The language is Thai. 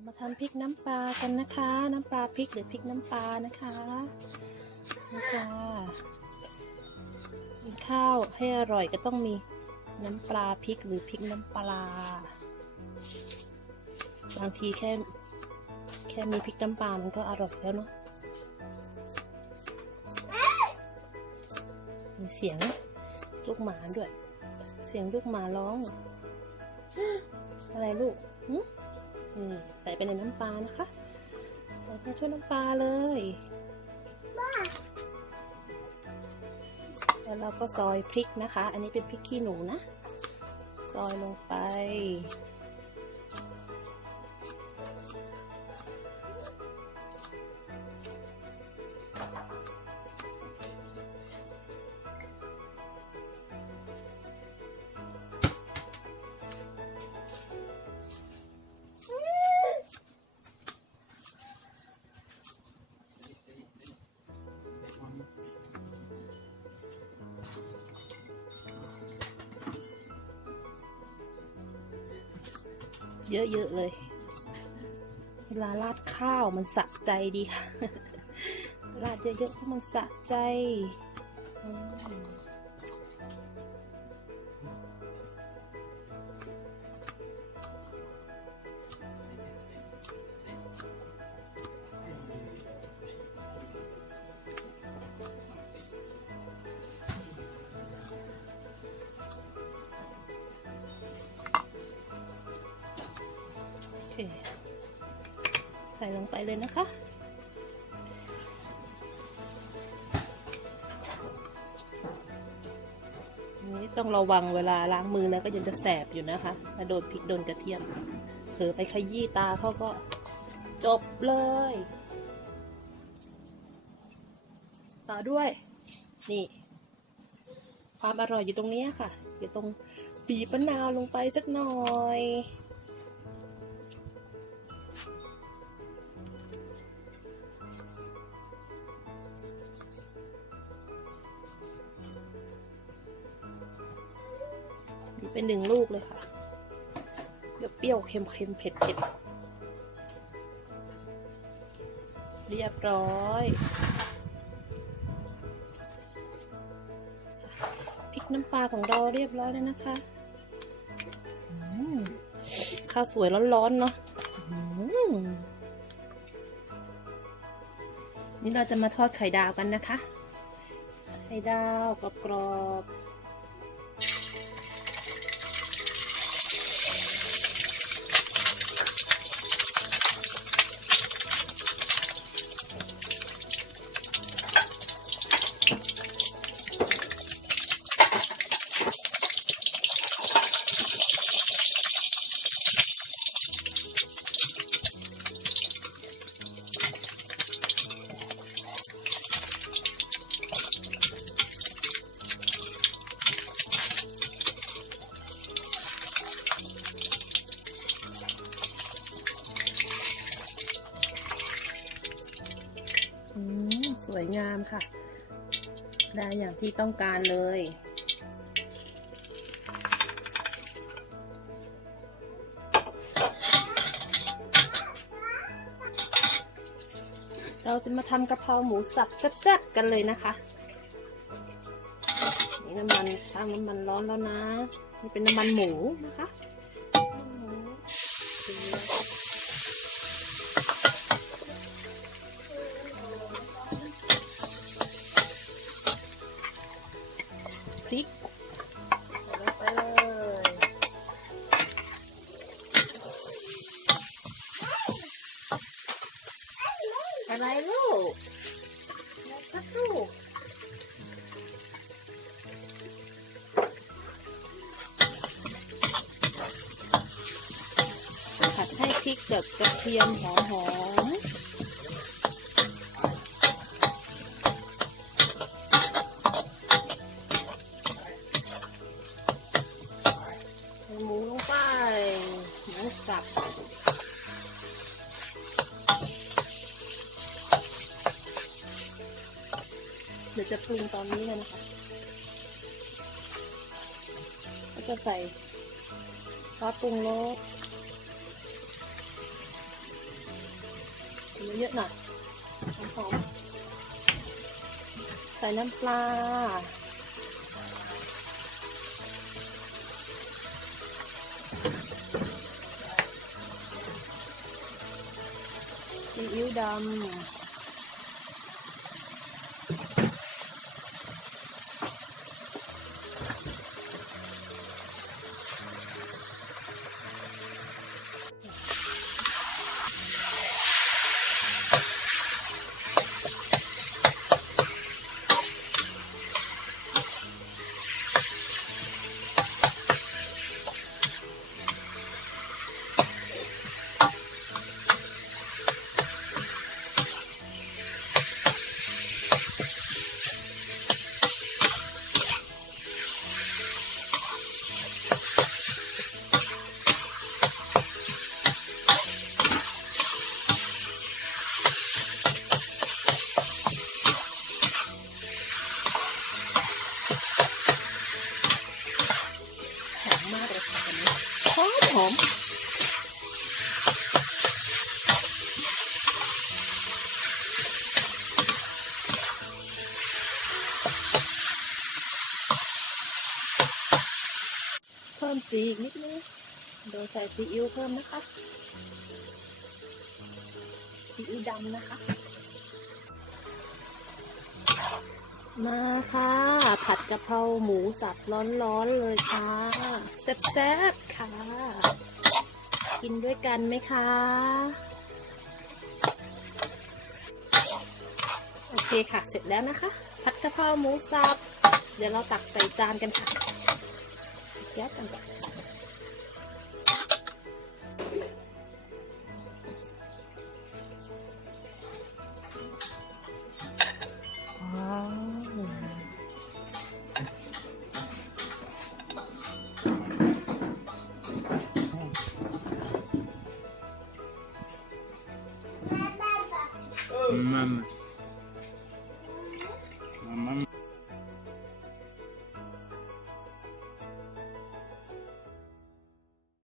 เรามาทำพริกน้ำปลากันนะคะ น้ำปลาพริกหรือพริกน้ำปลานะคะนะคะกินข้าวให้อร่อยก็ต้องมีน้ำปลาพริกหรือพริกน้ำปลา บางทีแค่แค่มีพริกน้ำปลา มันก็อร่อยแล้วเนาะมีเสียงลูกหมาด้วย เสียงลูกหมาร้อง อะไรลูกหึนี่ใส่ ไปในน้ำปลานะคะ ใส่ไปช่วยน้ำปลาเลยแล้วเราก็ซอยพริกนะคะ อันนี้เป็นพริกขี้หนูนะ ซอยลงไป เยอะๆเลย เวลาราดข้าวมันสะใจดีค่ะราดเยอะๆเพราะมันสะใจ เค ใส่ลงไปเลยนะคะนนี้ต้องระวังเวลาล้างมือนะก็ยังจะแสบอยู่นะคะถ้าโดนพริกโดนกระเทียมเผลอไปขยี้ตาเขาก็จบเลย ต่อด้วย นี่ ความอร่อยอยู่ตรงนี้ค่ะ อยู่ตรงบีบมะนาวลงไปสักหน่อย เป็นหนึ่งลูกเลยค่ะเปรี้ยวๆเค็มๆเผ็ดๆเรียบร้อยพริกน้ำปลาของเราเรียบร้อยแล้วนะคะอืมข้าวสวยร้อนๆเนาะอืมนี่เราจะมาทอดไข่ดาวกันนะคะ ไข่ดาวกรอบๆ สวยงามค่ะ ได้อย่างที่ต้องการเลย เราจะมาทำกะเพราหมูสับแซ่บๆกันเลยนะคะนี่น้ำมันทางน้ำมันร้อนแล้วนะ นี่เป็นน้ำมันหมูนะคะ อะไรลูกอะไรครับลูกผัดให้พริกกับกระเทียมหอมๆใส่หมูลงไปหมูสับ จะปรุงตอนนี้เลยนะคะก็จะใส่ซอสปรุงรสเยอะหน่อยหอมใส่น้ำปลาซีอิ๊วดำ พิ่มสีอีกนิดนึง โดยใส่ซีอิ๊วเพิ่มนะคะซีอิ๊วดำนะคะ มาค่ะ ผัดกะเพราหมูสับร้อนๆเลยค่ะแซ่บๆค่ะ กินด้วยกันไหมคะโอเคค่ะ เสร็จแล้วนะคะ ผัดกะเพราหมูสับ เดี๋ยวเราตักใส่จานกันค่ะ Ja, danke.